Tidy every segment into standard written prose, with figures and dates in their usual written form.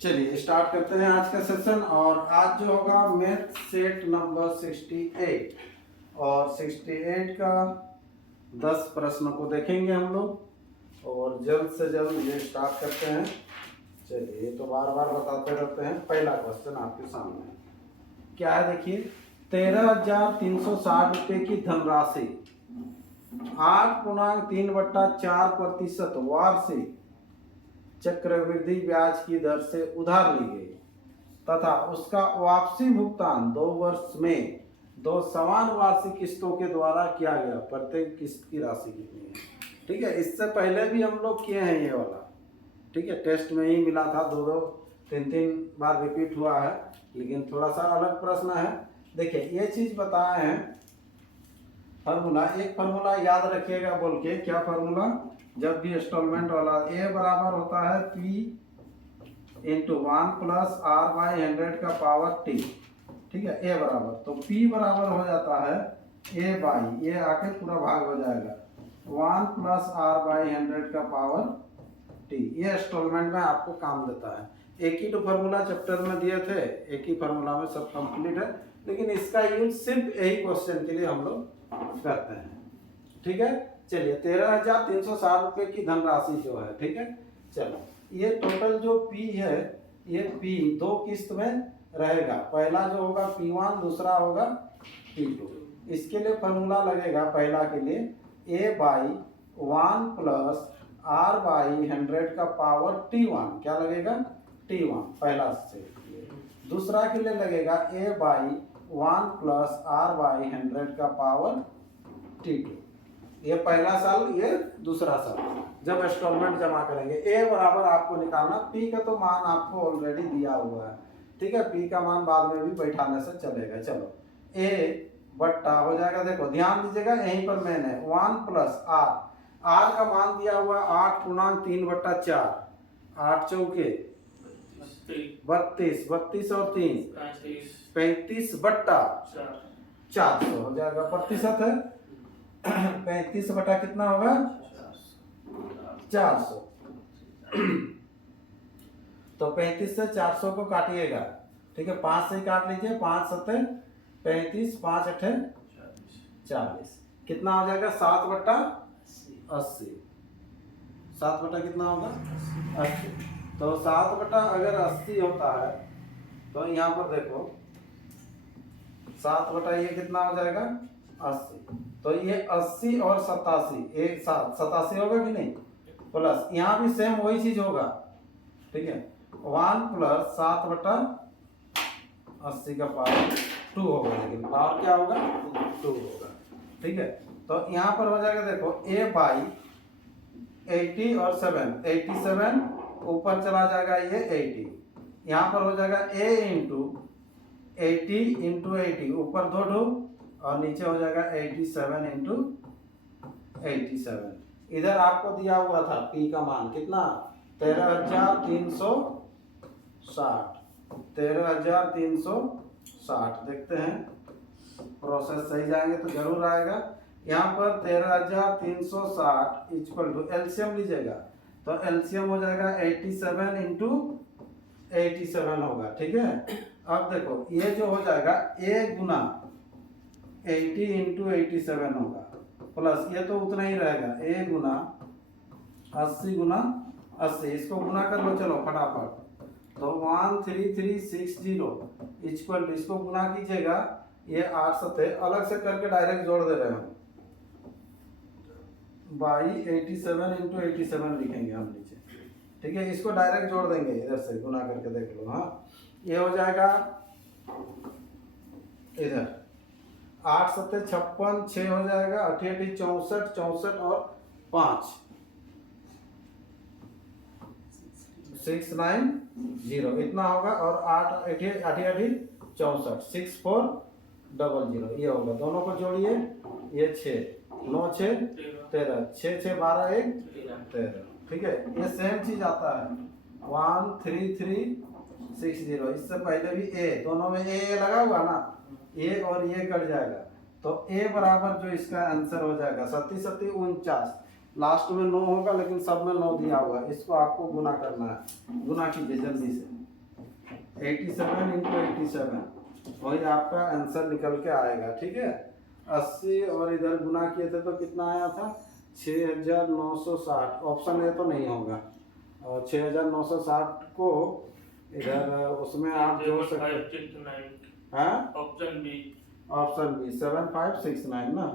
चलिए स्टार्ट करते हैं आज का सेशन। और आज जो होगा मैथ सेट नंबर 68 और 68 का 10 प्रश्न को देखेंगे हम लोग और जल्द से जल्द ये स्टार्ट करते हैं। चलिए तो बार बार बताते रहते हैं। पहला क्वेश्चन आपके सामने क्या है, देखिए 13,360 रुपये की धनराशि 8.3/4% वार्षिक चक्रवृद्धि ब्याज की दर से उधार ली गई तथा उसका वापसी भुगतान 2 वर्ष में 2 समान वार्षिक किस्तों के द्वारा किया गया। प्रत्येक किस्त की राशि कितनी है? ठीक है, इससे पहले भी हम लोग किए हैं ये वाला। ठीक है, टेस्ट में ही मिला था, 2-2 3-3 बार रिपीट हुआ है, लेकिन थोड़ा सा अलग प्रश्न है। देखिए ये चीज बताए हैं फार्मूला, एक फार्मूला याद रखिएगा बोल के। क्या फार्मूला? जब भी इंस्टॉलमेंट वाला ए बराबर होता है P × 1 + R/100 का पावर T। ठीक है, ए बराबर तो P बराबर हो जाता है A/, ये आके पूरा भाग हो जाएगा 1 + R/100 का पावर T। ये इंस्टॉलमेंट में आपको काम देता है। एक ही तो फार्मूला चैप्टर में दिए थे, एक ही फार्मूला में सब कंप्लीट है, लेकिन इसका यूज सिर्फ यही क्वेश्चन के लिए हम लोग करते हैं। ठीक है, चलिए 13,360 रुपये की धनराशि जो है, ठीक है। चलो ये टोटल जो P है, ये P 2 किस्त में रहेगा। पहला जो होगा P1, दूसरा होगा P2। इसके लिए फार्मूला लगेगा पहला के लिए A/1 + R/100 का पावर T1। क्या लगेगा? T1 पहला से। दूसरा के लिए लगेगा A/1 + R/100 का पावर T2। ये पहला साल, ये दूसरा साल जब इंस्टॉलमेंट जमा करेंगे। ए बराबर आपको निकालना, पी का तो मान आपको ऑलरेडी दिया हुआ है। ठीक है, पी का मान बाद में भी बैठाने से चलेगा। चलो ए बट्टा हो जाएगा, देखो ध्यान दीजिएगा यहीं पर मैंने 1 + R का मान दिया हुआ 8.3/4। 8 चौके 32, 32 और 3 35/400 हो जाएगा। प्रतिशत है 35 बटा कितना होगा? 400। तो 35 से 400 को काटिएगा। ठीक है, 5 से काट लीजिए, 5 7 35, 5 8 40। कितना हो जाएगा? 7/80। 7 बटा कितना होगा? 80। तो 7 बटा अगर 80 होता है तो यहाँ पर देखो 7 बटा ये कितना हो जाएगा? 80। तो ये 80 और 87 एक साथ 87 होगा कि नहीं? प्लस यहाँ भी सेम वही चीज होगा। ठीक है, 1 + 7 बटा 80 का पावर 2 होगा, लेकिन पावर क्या होगा? 2 होगा। ठीक है, तो यहाँ पर हो जाएगा, देखो A/80 और 7, 87 ऊपर चला जाएगा, ये 80। यहाँ पर हो जाएगा A × 80 × 80, ऊपर 2 और नीचे हो जाएगा 87 × 87। इधर आपको दिया हुआ था P का मान कितना? 13,360। 13,360 देखते हैं, प्रोसेस सही जाएंगे तो जरूर आएगा। यहाँ पर 13,360 = एलसीएम लीजिएगा तो एलसीएम हो जाएगा 87 × 87 होगा। ठीक है, अब देखो ये जो हो जाएगा A × 80 × 87 होगा, प्लस ये तो उतना ही रहेगा A × 80 × 80। इसको गुना कर लो, चलो फटाफट। तो 13360 = इसको गुना कीजिएगा, ये 8 7 अलग से करके डायरेक्ट जोड़ दे रहे हैं बाई 87 × 87 लिखेंगे हम नीचे। ठीक है, इसको डायरेक्ट जोड़ देंगे, इधर से गुना करके देख लो। हाँ, ये हो जाएगा इधर 8 7 56, 6 हो जाएगा 8 8 64, 64 और 5 690 इतना होगा, और 8 8 8 64 6400 ये होगा। दोनों को जोड़िए, ये 6 9 6 13, 6 6 12 1 13। ठीक है, ये सेम चीज आता है 13360। इससे पहले भी A, दोनों में A लगा हुआ ना, A और ये कट जाएगा तो A बराबर जो इसका आंसर हो जाएगा 37 37 49। लास्ट में 9 होगा, लेकिन सब में 9 दिया हुआ है। इसको आपको गुना करना है, गुना कीजिए जल्दी से। 87 इंटू 87, वही आपका आंसर निकल के आएगा। ठीक है, 80 और इधर गुना किए थे तो कितना आया था 6960। ऑप्शन ए तो नहीं होगा, और 6960 को इधर उसमें आप जोड़ सकते हैं। Option B. ऑप्शन बी 7569 ना,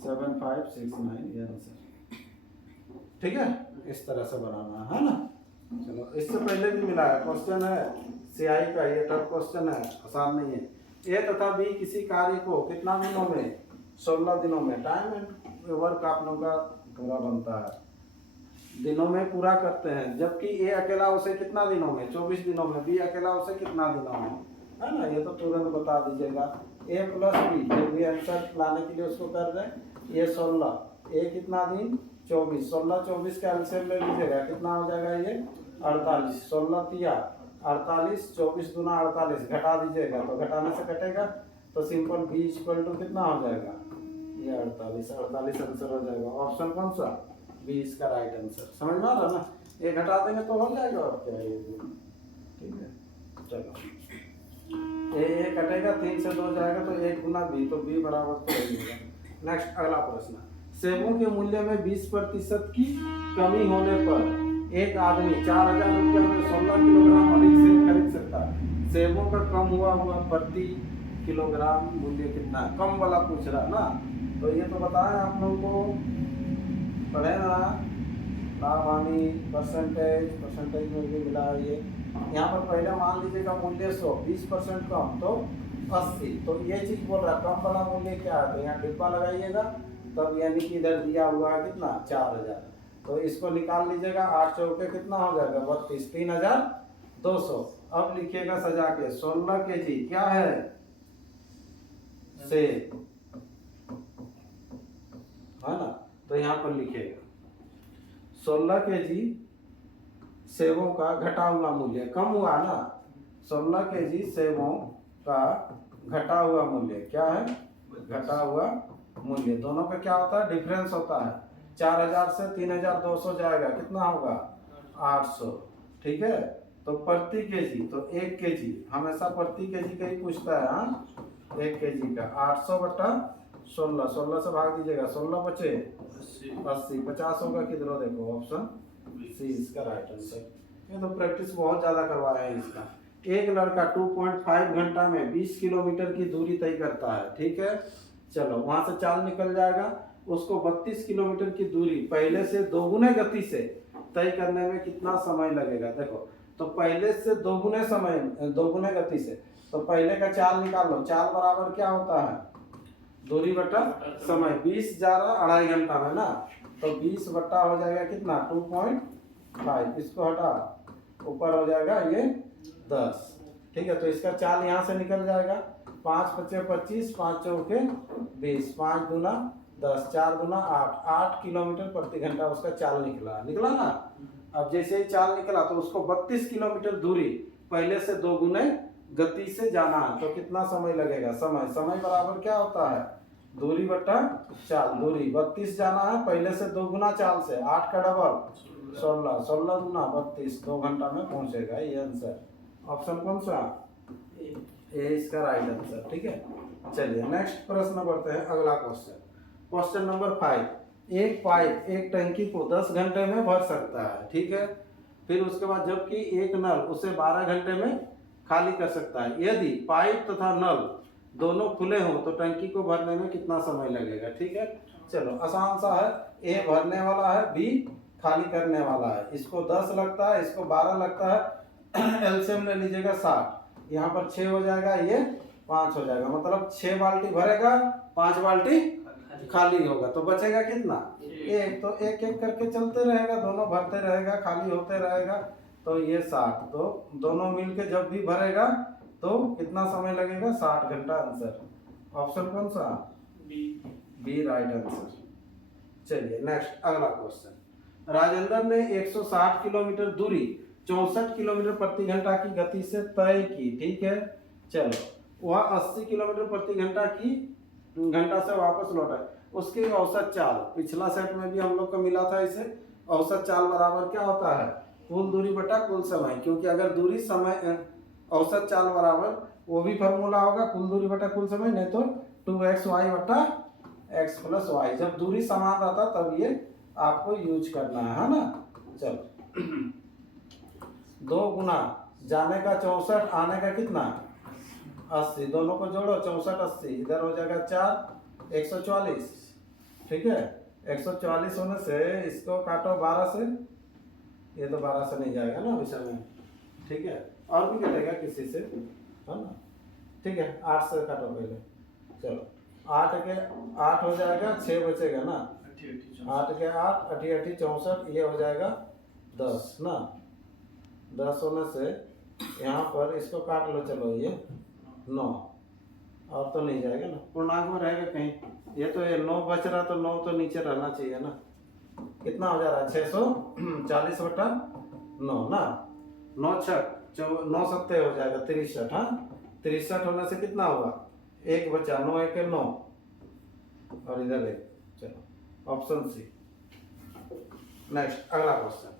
7569 ये आंसर। ठीक है, इस तरह से बनाना है ना। चलो, इससे पहले भी मिला है क्वेश्चन है सीआई का, ये टफ क्वेश्चन है, आसान नहीं है। ए तथा बी किसी कार्य को कितना दिनों में, 16 दिनों में, टाइम एंड वर्क आप लोगों का पूरा बनता है, दिनों में पूरा करते हैं। जबकि ए अकेला उसे कितना दिनों में, 24 दिनों में, बी अकेला उसे कितना दिनों में, है ना। ये तो तुरंत बता दीजिएगा। ए प्लस बी, जो भी आंसर लाने के लिए उसको कर दें। ये 16, ए कितना दिन 24, 16 24 का एलसीएम ले लीजिएगा, कितना हो जाएगा ये 48, 16 तिया 48, 24 दूना 48, घटा दीजिएगा तो घटाने से कटेगा, तो सिंपल बी इक्वल टू कितना हो जाएगा ये 48, 48 आंसर हो जाएगा। ऑप्शन कौन सा, बी इसका राइट आंसर। समझ में आ रहा ना, ये घटा देंगे तो हो जाएगा, और क्या है ये। ठीक है, चलो ए कटेगा, 3 से 2 जाएगा तो 1 गुना बी, तो बी बराबर तो यही होगा। नेक्स्ट अगला प्रश्न, सेबों के मूल्य में 20% की कमी होने पर एक आदमी 4000 रुपये में 16 किलोग्राम अधिक सेब खरीद सकता है। सेबों का कम हुआ प्रति किलोग्राम मूल्य कितना है, कम वाला पूछ रहा ना। तो ये तो बताएं आप लोगों को, पढ़े ना, लाभ हानि परसेंटेज में भी मिला है ये। यहाँ पर पहले मान लीजिएगा मूल्य 100, 20% कम तो 80, तो ये चीज बोल रहा कम वाला मूल्य क्या है, तो यहाँ डिब्बा लगाइएगा, तब यानी कि इधर दिया हुआ है कितना 4000, तो इसको निकाल लीजिएगा, 8 चौके कितना हो जाएगा 32, 3200। अब लिखिएगा सजा के 16 केजी क्या है सेब, है ना। तो यहाँ पर लिखिएगा 16 केजी सेबों का घटा हुआ मूल्य, कम हुआ ना, 16 केजी सेबों का घटा हुआ मूल्य क्या है, घटा हुआ मूल्य। दोनों का क्या होता है, डिफरेंस होता है। 4000 से 3200 जाएगा, कितना होगा 800। ठीक है, तो प्रति केजी, तो 1 केजी हमेशा प्रति केजी का ही पूछता है। हाँ, 1 केजी का 800 बटा 16, 16 से भाग दीजिएगा, 16 बचे 80, 50 होगा किधर देखो, ऑप्शन सी इसका राइट आंसर। ये तो प्रैक्टिस बहुत ज्यादा करवाया है इसका। एक लड़का 2.5 घंटा में 20 किलोमीटर की दूरी तय करता है। ठीक है, चलो वहां से चाल निकल जाएगा, उसको 32 किलोमीटर की दूरी पहले से दोगुने गति से तय करने में कितना समय लगेगा। देखो, तो पहले से दोगुने गति से, तो पहले का चाल निकाल लो। चाल बराबर क्या होता है, दूरी बटा समय। 20 जा रहा 2.5 घंटा में ना, तो 20 बटा हो जाएगा कितना 2.5, इसको हटा, ऊपर हो जाएगा ये 10। ठीक है, तो इसका चाल यहाँ से निकल जाएगा, 5 पचे 25, 5 चौके 20, 5 दूना 10, 4 दूना 8, 8 किलोमीटर प्रति घंटा उसका चाल निकला ना। अब जैसे ही चाल निकला तो उसको 32 किलोमीटर दूरी पहले से 2 गुने गति से जाना है, तो कितना समय लगेगा, समय बराबर क्या होता है, दूरी बटा चाल। दूरी 32 जाना है, पहले से 2 गुना चाल से, 8 का डबल 16, 16 गुना 32, 2 घंटा में पहुंचेगा ये आंसर। ऑप्शन कौन सा, ए इसका राइट आंसर। ठीक है, चलिए नेक्स्ट प्रश्न बढ़ते हैं। अगला क्वेश्चन नंबर 5, एक पाइप एक टंकी को 10 घंटे में भर सकता है। ठीक है, फिर उसके बाद जबकि एक नल उसे 12 घंटे में खाली कर सकता है। यदि पाइप तथा नल दोनों खुले हों तो टंकी को भरने में कितना समय लगेगा। ठीक है, चलो आसान सा है, ए भरने वाला है, बी खाली करने वाला है। इसको 10 लगता है, इसको 12 लगता है, एलसीएम ले लीजिएगा 60, यहाँ पर 6 हो जाएगा, ये 5 हो जाएगा, मतलब 6 बाल्टी भरेगा, 5 बाल्टी खाली होगा, तो बचेगा कितना 1। तो एक एक करके चलते रहेगा, दोनों भरते रहेगा, खाली होते रहेगा, तो ये 60। तो दोनों मिलके जब भी भरेगा तो कितना समय लगेगा, 60 घंटा आंसर। ऑप्शन कौन सा, बी राइट आंसर। चलिए नेक्स्ट अगला क्वेश्चन, राजेंद्र ने 160 किलोमीटर दूरी 64 किलोमीटर प्रति घंटा की गति से तय की। ठीक है, चलो वह 80 किलोमीटर प्रति घंटा से वापस लौटा। उसकी औसत चाल, पिछला सेट में भी हम लोग को मिला था इसे, औसत चाल बराबर क्या होता है, कुल दूरी बटा कुल समय। क्योंकि अगर दूरी समय औसत चाल बराबर वो भी फॉर्मूला होगा कुल दूरी बटा कुल समय, नहीं तो 2xy बटा x प्लस वाई। जब दूरी समान रहता तब ये आपको यूज करना है ना। चलो 2 गुना जाने का 64, आने का कितना 80, दोनों को जोड़ो 64 80, इधर हो जाएगा 4 144। ठीक है, 144 होने से इसको काटो 12 से, ये तो 12 से नहीं जाएगा ना विषय में। ठीक है, और भी कटेगा किसी से, है ना। ठीक है, 8 से काटो पहले। चलो 8 के 8 हो जाएगा, 6 बचेगा ना, 8 के 8 80 80 64, ये हो जाएगा 10 ना। 10 होने से यहाँ पर इसको काट लो, चलो ये 9, और तो नहीं जाएगा ना, पूर्णांक में रहेगा कहीं। ये तो ये 9 बच रहा, तो 9 तो नीचे रहना चाहिए ना। कितना हो जा रहा है 640 बटा 9 ना, 9 छक 9 सत्ते हो जाएगा 63। हाँ 63 होने से कितना होगा, 1 बचा, 9 1 9, और इधर 1। चलो ऑप्शन सी। नेक्स्ट अगला क्वेश्चन,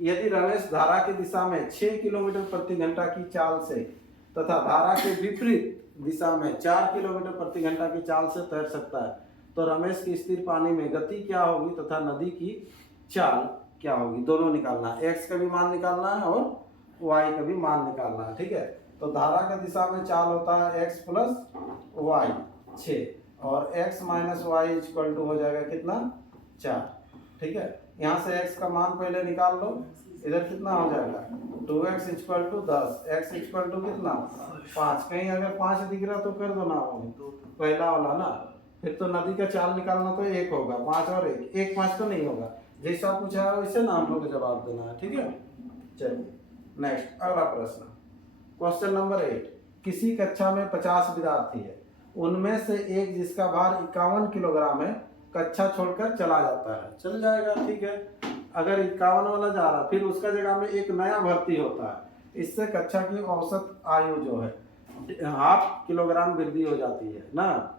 यदि रमेश धारा की दिशा में 6 किलोमीटर प्रति घंटा की चाल से तथा धारा के विपरीत दिशा में 4 किलोमीटर प्रति घंटा की चाल से तैर सकता है, तो रमेश की स्थिर पानी में गति क्या होगी तथा नदी की चाल क्या होगी, दोनों निकालना है। x का भी मान निकालना है और y का भी मान निकालना है। ठीक है, तो धारा की दिशा में चाल होता है x प्लस वाई 6, और x minus y equal to हो जाएगा कितना 4। ठीक है, यहाँ से x का मान पहले निकाल लो, इधर कितना हो जाएगा 2x equal to 10, x equal to कितना 5। कहीं अगर 5 दिख रहा तो कर दो ना, पहला वाला ना। फिर तो नदी का चाल निकालना तो 1 होगा, 5 और 1, 1 5 तो नहीं होगा। जैसा पूछा है वैसे ना हम लोग को जवाब देना है। ठीक है, चलिए नेक्स्ट अगला प्रश्न, क्वेश्चन नंबर 8। किसी कक्षा में 50 विद्यार्थी है, उनमें से एक जिसका भार 51 किलोग्राम है कक्षा छोड़कर चला जाता है। चल जाएगा, ठीक है। अगर 51 वाला जा रहा, फिर उसका जगह में एक नया भर्ती होता है, इससे कक्षा की औसत आयु जो है 1/2 किलोग्राम वृद्धि हो जाती है ना।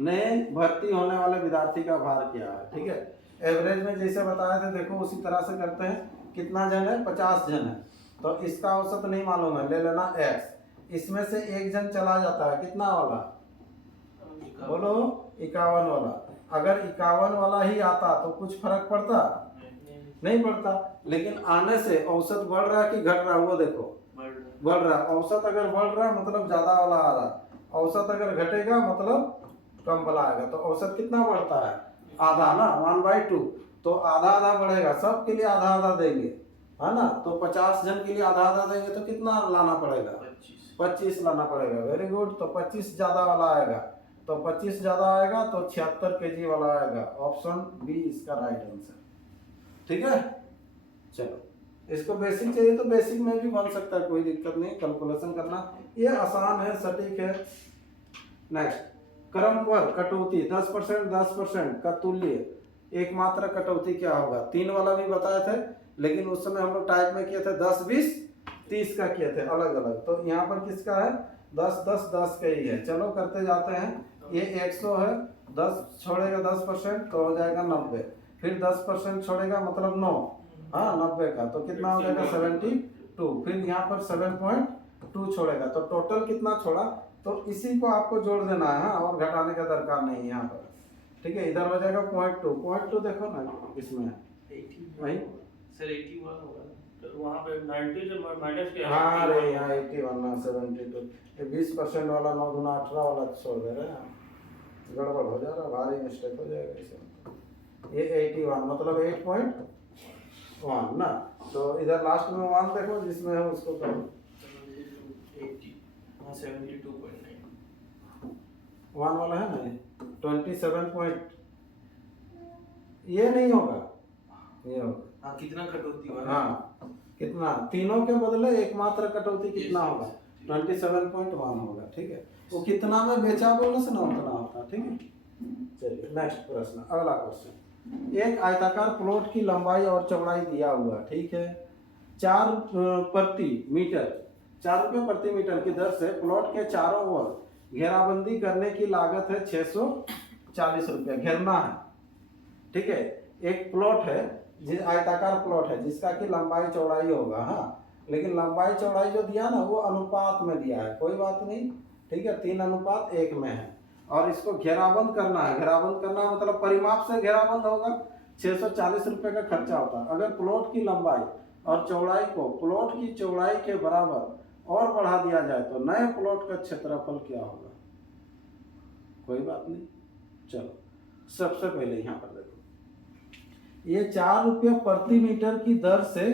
नए भर्ती होने वाले विद्यार्थी का भार क्या है। ठीक है, एवरेज में जैसे बताए थे, देखो उसी तरह से करते हैं। कितना जन है 50 जन है, तो इसका औसत नहीं मालूम है, ले लेना x। इसमें से एक जन चला जाता है, कितना वाला बोलो 51 वाला। अगर 51 वाला ही आता तो कुछ फर्क पड़ता नहीं पड़ता, लेकिन आने से औसत बढ़ रहा कि घट रहा, वो देखो बढ़ रहा। औसत अगर बढ़ रहा मतलब ज्यादा वाला आ रहा, औसत अगर घटेगा मतलब कम वाला आएगा। तो औसत कितना बढ़ता है आधा ना, 1/2, तो आधा आधा बढ़ेगा, सबके लिए आधा आधा देंगे, है ना। तो 50 जन के लिए आधा आधा देंगे तो कितना लाना पड़ेगा 25 लाना पड़ेगा। वेरी गुड, तो 25 ज्यादा वाला आएगा, तो 25 ज्यादा आएगा तो 76 kg वाला आएगा। ऑप्शन बी इसका राइट आंसर। ठीक है, चलो इसको बेसिक चाहिए तो बेसिक में भी बन सकता है, कोई दिक्कत नहीं, कैलकुलेशन करना ये आसान है, सटीक है। नेक्स्ट, क्रमवार कटौती 10% 10% का तुल्य एकमात्र कटौती क्या होगा। 3 वाला भी बताए थे, लेकिन उस समय हम लोग टाइप में किए थे 10 20 30 का किए थे अलग अलग। तो यहाँ पर किसका है 10 10 10 का ही है। चलो करते जाते हैं। ये 100 है, 10 छोड़ेगा 10% तो हो जाएगा 90, फिर 10% छोड़ेगा मतलब 9, हाँ 90 का, तो कितना हो जाएगा 72। फिर यहाँ पर 7.2 छोड़ेगा, तो टोटल कितना छोड़ा, तो इसी को आपको जोड़ देना है, हाँ, और घटाने का दरकार नहीं है यहाँ पर। ठीक है, इधर हो जाएगा 0.2 देखो ना इसमें वही सर 81 होगा तो वहाँ पे 90 से माइनस किया। हाँ रे, यहाँ 81 ना 72, 20% वाला 9 गुना 18 वाला छोड़ दे रहे हैं, गड़बड़ हो जा रहा, भारी मिस्टेक हो जाएगा इसमें। ये 81 मतलब 8.1 ना, तो इधर लास्ट में 1 देखो जिसमें है उसको करो 72.9 1 वाला है ना 27 ये नहीं होगा, ये होगा। हाँ कितना कटौती हुआ, हाँ कितना, तीनों के बदले एकमात्र कटौती कितना होगा 27.1 होगा। ठीक है, वो कितना में बेचा बोलने से ना उतना होता। ठीक है, चलिए नेक्स्ट प्रश्न, अगला क्वेश्चन। एक आयताकार प्लॉट की लंबाई और चौड़ाई दिया हुआ, ठीक है, 4 रुपये प्रति मीटर की दर से प्लॉट के चारों ओर घेराबंदी करने की लागत है 640 रुपया, घेरना है। ठीक है, एक प्लॉट है, आयताकार प्लॉट है जिसका की लंबाई चौड़ाई होगा, हाँ लेकिन लंबाई चौड़ाई जो दिया ना वो अनुपात में दिया है, कोई बात नहीं, ठीक है, 3:1 में है। और इसको घेराबंद करना है, घेराबंद करना मतलब परिमाप से घेराबंद होगा, 640 रुपये का खर्चा होता है। अगर प्लॉट की लंबाई और चौड़ाई को प्लॉट की चौड़ाई के बराबर और बढ़ा दिया जाए तो नए प्लॉट का क्षेत्रफल क्या होगा? कोई बात नहीं, चलो सबसे पहले यहाँ पर देखो, ये 4 रुपये प्रति मीटर की दर से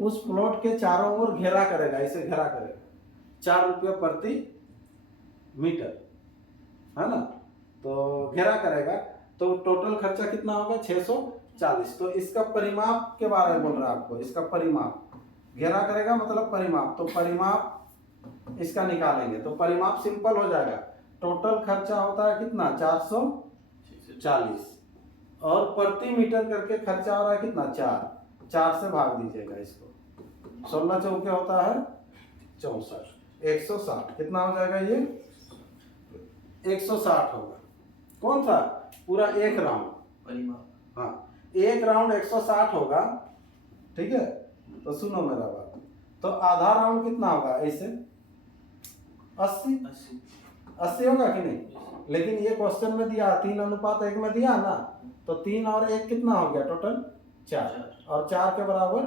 उस प्लॉट के चारों ओर घेरा करेगा, इसे घेरा करेगा 4 रुपये प्रति मीटर, है ना, तो घेरा करेगा तो टोटल खर्चा कितना होगा? 640। तो इसका परिमाप के बारे में बोल रहा है आपको, इसका परिमाप, घेरा करेगा मतलब परिमाप, तो परिमाप इसका निकालेंगे तो परिमाप सिंपल हो जाएगा। टोटल खर्चा होता है कितना? 440 और प्रति मीटर करके खर्चा हो रहा है कितना? 4 से भाग दीजिएगा इसको, 16 चौके होता है 64, 160 कितना हो जाएगा? ये 160 होगा। कौन सा? पूरा एक राउंड, परिमाप। हाँ, एक राउंड 160 होगा, ठीक है। तो सुनो मेरा बात, तो आधा राउंड कितना होगा? ऐसे 80 होगा कि नहीं? लेकिन ये क्वेश्चन में दिया 3:1 में दिया ना, तो 3 और 1 कितना हो गया? टोटल 4, और 4 के बराबर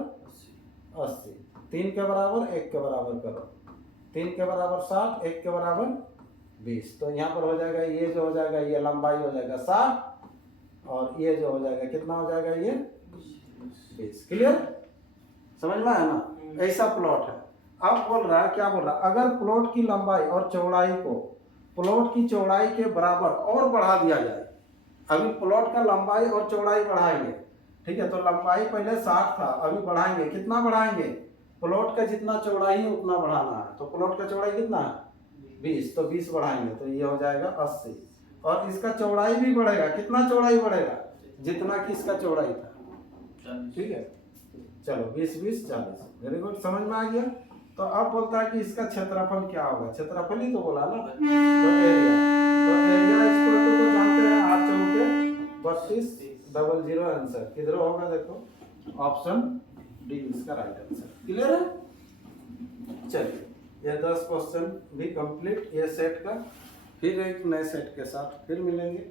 80, 3 के बराबर 1 के बराबर करो, 3 के बराबर 60, 1 के बराबर 20। तो यहाँ पर हो जाएगा, ये जो हो जाएगा ये लंबाई हो जाएगा 60 और ये जो हो जाएगा कितना हो जाएगा? ये 20। क्लियर? समझ में आया ना? ऐसा प्लॉट है। अब बोल रहा है, क्या बोल रहा है? अगर प्लॉट की लंबाई और चौड़ाई को प्लॉट की चौड़ाई के बराबर और बढ़ा दिया जाए, अभी प्लॉट का लंबाई और चौड़ाई बढ़ाएंगे, ठीक है, तो लंबाई पहले 60 था, अभी बढ़ाएंगे, कितना बढ़ाएंगे? प्लॉट का जितना चौड़ाई है उतना बढ़ाना है, तो प्लॉट का चौड़ाई कितना है? 20, तो 20 बढ़ाएंगे तो ये हो जाएगा 80, और इसका चौड़ाई भी बढ़ेगा, कितना चौड़ाई बढ़ेगा? जितना कि इसका चौड़ाई था, ठीक है। चलो 20, 20, 40, वेरी गुड, समझ में आ गया। तो अब बोलता है कि इसका क्षेत्रफल क्या होगा? क्षेत्रफल ही तो बोला ना, तो एरिया, तो एरिया इसको तो जानते हैं 8 चौके 32, 00 आंसर किधर होगा? देखो ऑप्शन डी इसका राइट आंसर। क्लियर है? चलिए ये 10 क्वेश्चन भी कंप्लीट ये सेट का, फिर एक नए सेट के साथ फिर मिलेंगे।